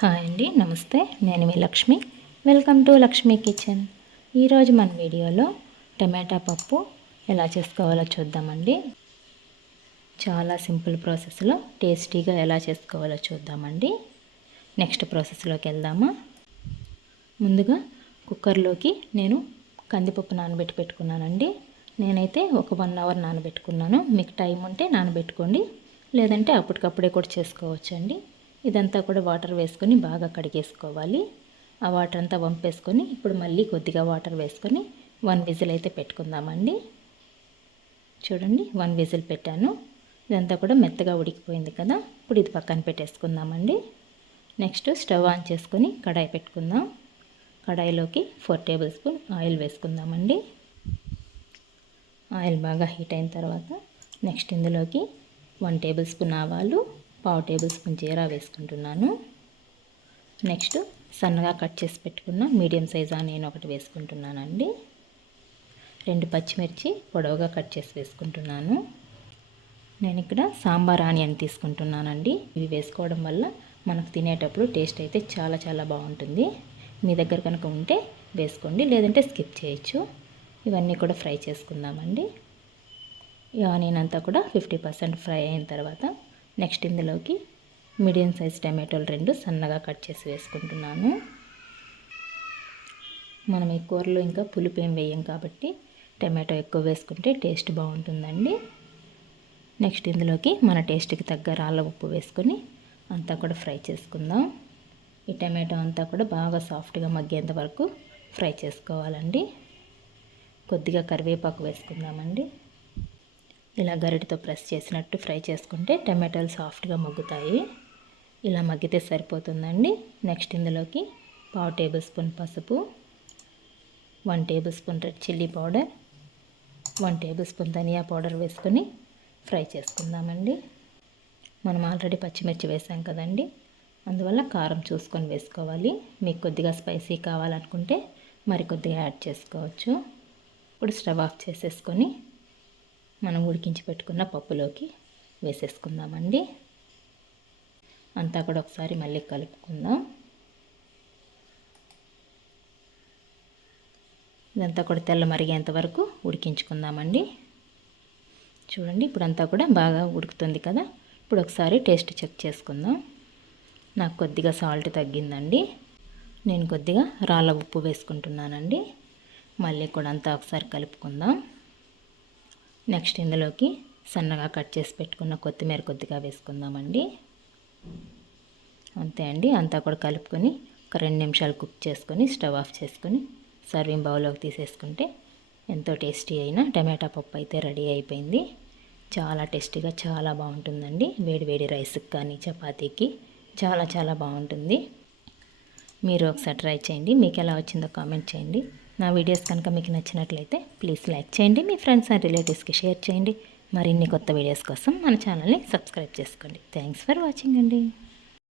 Hi అండి, నమస్తే. నేను మీ Lakshmi. Welcome to Lakshmi kitchen. ఈరోజు మన వీడియోలో టమాటా పప్పు ఎలా చేసుకోవాలో చూద్దామండి. చాలా సింపుల్ ప్రాసెస్లో టేస్టీగా ఎలా చేసుకోవాలో చూద్దామండి. నెక్స్ట్ ప్రాసెస్లోకి వెళ్దామా. ముందుగా కుక్కర్లోకి నేను కందిపప్పు నానబెట్టి పెట్టుకున్నానండి. నేనైతే ఒక 1 అవర్ నానబెట్టుకున్నాను. మీకు టైం ఉంటే నానబెట్టుకోండి, లేదంటే అప్పటికప్పుడే కూడా చేసుకోవచ్చండి. ఇదంతా కూడా వాటర్ వేసుకొని బాగా కడిగేసుకోవాలి. ఆ వాటర్ అంతా వంపేసుకొని ఇప్పుడు మళ్ళీ కొద్దిగా వాటర్ వేసుకొని 1 విజిల్ అయితే పెట్టుకుందామండి. చూడండి, 1 విజిల్ పెట్టాను. ఇదంతా కూడా మెత్తగా ఉడికిపోయింది కదా. ఇప్పుడు ఇది పక్కన పెట్టేసుకుందామండి. నెక్స్ట్ స్టవ్ ఆన్ చేసుకొని కడాయి పెట్టుకుందాం. కడాయిలోకి 4 టేబుల్ స్పూన్ ఆయిల్ వేసుకుందామండి. ఆయిల్ బాగా హీట్ అయిన తర్వాత నెక్స్ట్ ఇందులోకి 1 టేబుల్ స్పూన్ ఆవాలు, 1/2 టేబుల్ స్పూన్ జీరా వేసుకుంటున్నాను. నెక్స్ట్ సన్నగా కట్ చేసి పెట్టుకున్న మీడియం సైజ్ ఆనియన్ ఒకటి వేసుకుంటున్నానండి. 2 పచ్చిమిర్చి పొడవుగా కట్ చేసి వేసుకుంటున్నాను. నేను ఇక్కడ సాంబార్ ఆనియన్ తీసుకుంటున్నానండి. ఇవి వేసుకోవడం వల్ల మనకు తినేటప్పుడు టేస్ట్ అయితే చాలా బాగుంటుంది. మీ దగ్గర కనుక ఉంటే వేసుకోండి, లేదంటే స్కిప్ చేయొచ్చు. ఇవన్నీ కూడా ఫ్రై చేసుకుందామండి. ఈ ఆనియన్ అంతా కూడా 50% ఫ్రై అయిన తర్వాత నెక్స్ట్ ఇందులోకి మీడియం సైజ్ టమాటోలు 2 సన్నగా కట్ చేసి వేసుకుంటున్నాను. మనం ఈ కూరలో ఇంకా పులుపు ఏం వేయం కాబట్టి టమాటో ఎక్కువ వేసుకుంటే టేస్ట్ బాగుంటుందండి. నెక్స్ట్ ఇందులోకి మన టేస్ట్కి తగ్గ రాళ్ళ ఉప్పు వేసుకొని అంతా కూడా ఫ్రై చేసుకుందాం. ఈ టమాటో అంతా కూడా బాగా సాఫ్ట్గా మగ్గేంత వరకు ఫ్రై చేసుకోవాలండి. కొద్దిగా కరివేపాకు వేసుకుందామండి. ఇలా గరిటతో ప్రెస్ చేసినట్టు ఫ్రై చేసుకుంటే టమాటాలు సాఫ్ట్గా మగ్గుతాయి. ఇలా మగ్గితే సరిపోతుందండి. నెక్స్ట్ ఇందులోకి 1/2 టేబుల్ స్పూన్ పసుపు, 1 tablespoon red chilli powder, 1 tablespoon ధనియా పౌడర్ వేసుకొని ఫ్రై చేసుకుందామండి. మనం ఆల్రెడీ పచ్చిమిర్చి వేసాం కదండి, అందువల్ల కారం చూసుకొని వేసుకోవాలి. మీకు కొద్దిగా స్పైసీ కావాలనుకుంటే మరి కొద్దిగా యాడ్ చేసుకోవచ్చు. ఇప్పుడు స్టవ్ ఆఫ్ చేసేసుకొని మనం ఉడికించి పెట్టుకున్న పప్పులోకి వేసేసుకుందామండి. అంతా కూడా ఒకసారి మళ్ళీ కలుపుకుందాం. ఇదంతా కూడా తెల్ల మరిగేంత వరకు ఉడికించుకుందామండి. చూడండి, ఇప్పుడు అంతా కూడా బాగా ఉడుకుతుంది కదా. ఇప్పుడు ఒకసారి టేస్ట్ చెక్ చేసుకుందాం. నాకు కొద్దిగా సాల్ట్ తగ్గిందండి. నేను కొద్దిగా రాళ్ళ ఉప్పు వేసుకుంటున్నానండి. మళ్ళీ కూడా అంతా ఒకసారి కలుపుకుందాం. నెక్స్ట్ ఇందులోకి సన్నగా కట్ చేసి పెట్టుకున్న కొత్తిమీర కొద్దిగా వేసుకుందామండి. అంతే అండి. అంతా కూడా కలుపుకొని ఒక 2 నిమిషాలు కుక్ చేసుకొని స్టవ్ ఆఫ్ చేసుకొని సర్వింగ్ బౌల్లోకి తీసేసుకుంటే ఎంతో టేస్టీ అయిన టమాటా పప్పు అయితే రెడీ అయిపోయింది. చాలా టేస్టీగా చాలా బాగుంటుందండి. వేడి రైస్కి కానీ చపాతీకి చాలా బాగుంటుంది. మీరు ఒకసారి ట్రై చేయండి. మీకు ఎలా వచ్చిందో కామెంట్ చేయండి. నా వీడియోస్ కనుక మీకు నచ్చినట్లయితే ప్లీజ్ లైక్ చేయండి. మీ ఫ్రెండ్స్ అండ్ రిలేటివ్స్కి షేర్ చేయండి. మరిన్ని కొత్త వీడియోస్ కోసం మన ఛానల్ని సబ్స్క్రైబ్ చేసుకోండి. థ్యాంక్స్ ఫర్ వాచింగ్ అండి.